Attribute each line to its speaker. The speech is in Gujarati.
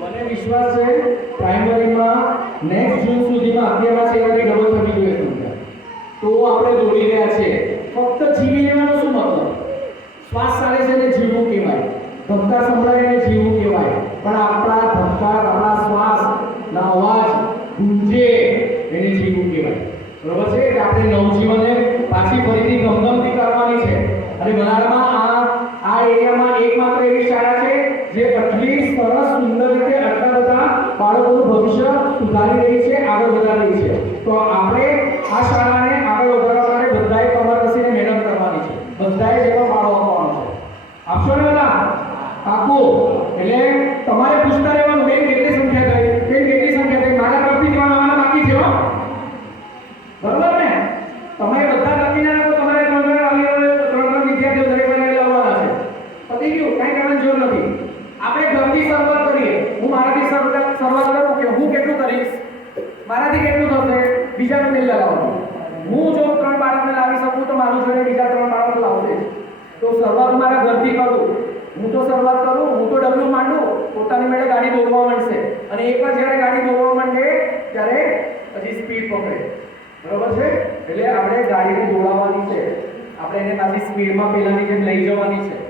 Speaker 1: મને વિશ્વાસ છે પ્રાઇમરીમાં નેક્સ્ટ જૂન સુધીમાં અત્યારના સેવાની ડબલ થવી જોઈએ તો આપણે દોડી રહ્યા છીએ. ફક્ત જીવી લેવાનો શું મતલબ? શ્વાસ ચાલે છે ને જીવવું કહેવાય. ધબકાર સંભળાય ને જીવવું કહેવાય. પણ આપણા ધબકાર આપણા શ્વાસ, ના અવાજ, ગુંજે એને જીવવું કહેવાય. બરોબર છે? આપણે નવજીવનને એરિયામાં એકમાત્ર એવી શાળા છે જે આટલી સરસ સુંદર રીતે આટલા બધા બાળકોનું ભવિષ્ય સુધારી રહી છે, આગળ વધારી રહી છે. તો આપણે આ શાળાને આગળ વધારવા માટે બધાએ કમર કસીને મહેનત કરવાની છે. બધાએ જેવા ફાળો આપવાનો છે. આપશો ને બધા? પાકું એટલે તમારે પૂછતા રહેવાનું બેન કેટલી સંખ્યા થઈ બેન કેટલી સંખ્યા થઈ મારા તરફથી જવાના આવવાના બાકી છે હો બરોબર ને તમે બધા લખીને આપો તમારે ત્રણ ત્રણ વાલીઓ ત્રણ ત્રણ વિદ્યાર્થીઓ દરેક વાલીએ લાવવાના છે પતી ગયું કાંઈ કરવાની જરૂર નથી આપણે ઘરથી શરૂઆત કરીએ હું મારાથી શરૂઆત કરું કે હું કેટલું કરીશ? મારાથી કેટલું થશે? બીજાને નહીં લગાવવાનું. હું જો ત્રણ બાળકને લાવી શકું તો મારું જોડે બીજા ત્રણ બાળકો લાવશે. તો શરૂઆત મારા ઘરથી કરું. હું તો શરૂઆત કરું, હું તો ડબલું માંડું. પોતાની મેળે ગાડી દોડવા માંડશે. અને એકવાર જ્યારે ગાડી દોડવા માંડે, ત્યારે પછી સ્પીડ પકડે. બરોબર છે? એટલે આપણે ગાડીને દોડાવવાની છે. આપણે એને પાછી સ્પીડમાં પહેલાની જેમ લઈ જવાની છે.